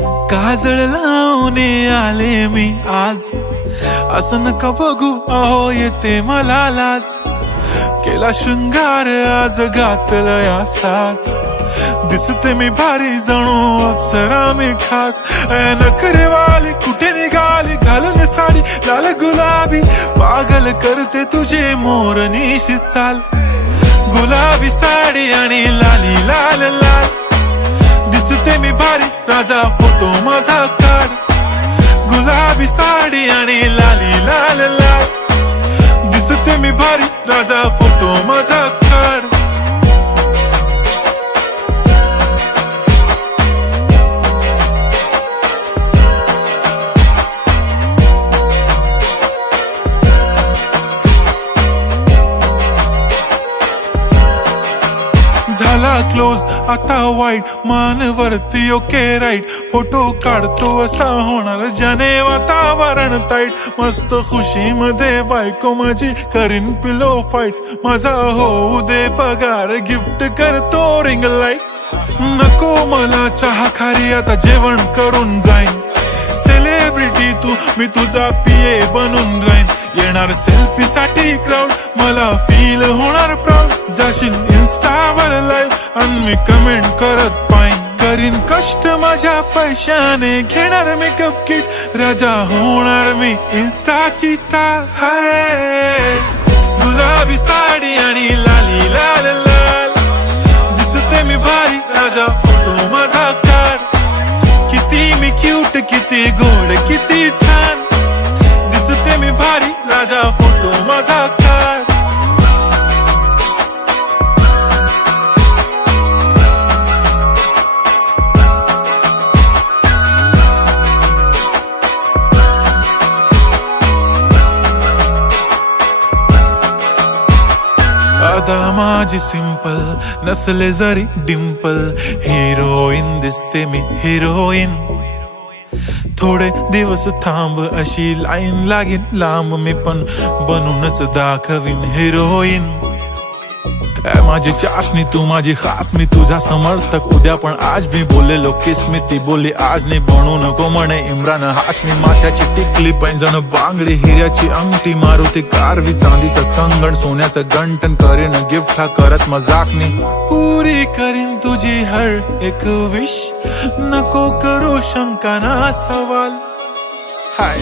काजळ लावून आले मी आज, असं नका बघू अहो येते मला लाज. केला शृंगार आज घातला साज, दिसते मी भारी जणू अप्सरा मी खास. नखरेवाली कुठे निघाली घालून साडी लाल गुलाबी, पागल करते तुझे मोरनीशी चाल. गुलाबी साडी आणि लाली लाल लाल, दिसते मी भारी राजा फोटो माझा काढ. गुलाबी साडी आणि लाली लाल लाल, दिसते मी भारी राजा फोटो माझा काढ. झाला क्लोज आता वाईट, मान वरती ओके राईट. फोटो काढतो असा होणार ज्याने वातावरण ताईट. मस्त खुशी मध्ये बायको माझी करीन पिलो फाईट. माझा होऊ दे पगार गिफ्ट करतो रिंग लाईट. नको मला चहा खारी आता जेवण करून जाईन. सेलिब्रिटी तू मी तुझा पिये बनून राहीन. येणार सेल्फी साठी क्राऊड मला फील होणार प्राऊड. जाशील इन्स्टावर लाईव्ह आणि मी कमेंट करत पाईन. करीन कष्ट माझ्या पैशाने घेणार मेकअप किट. राजा होणार मी इन्स्टाची स्टार. हाय गुलाबी साडी आणि लाली लाल लाल, दिसते मी भारी राजा फोटो माझा काढ. किती मी क्यूट किती गोड किती छान, दिसते मी भारी राजा फोटो माझा काढ. आता माझी सिंपल नसले जरी डिंपल, हिरोईन दिसते मी हिरोईन. थोडे दिवस थांब अशी लाईन लागेल लांब, मी पण बनूनच दाखवीन हिरोईन. माझी चाशनी तू माझी खास, मी तुझा समर्थक उद्या पण आज. मी बोललेलो किस मी ती बोलली आज नाही. बनू नको म्हणे इम्रान हाशमी. माथ्याची टिकली पैंजण बांगडी, हिऱ्याची अंगठी, मारुती कारवी, चांदीचं कंगण, सोन्याचं गंटन. करीन गिफ्ट हा करत मजाकनी. पुरी करीन तुझी हर एक विश, नको करू शंका ना सवाल. हाय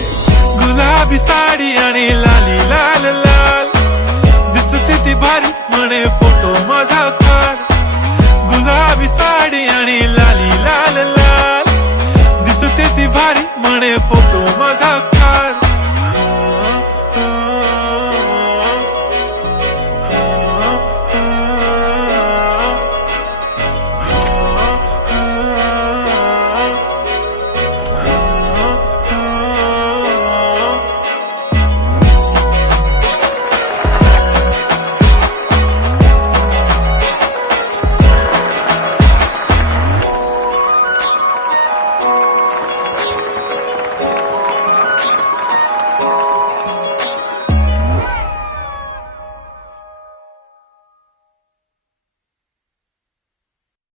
गुलाबी साडी आणि लाली लाल लाल, दिसते ती भारी म्हणे फोटो माझा काढ. गुलाबी साडी आणि लाली लाल लाल, दिसते ती भारी म्हणे फोटो माझा काढ.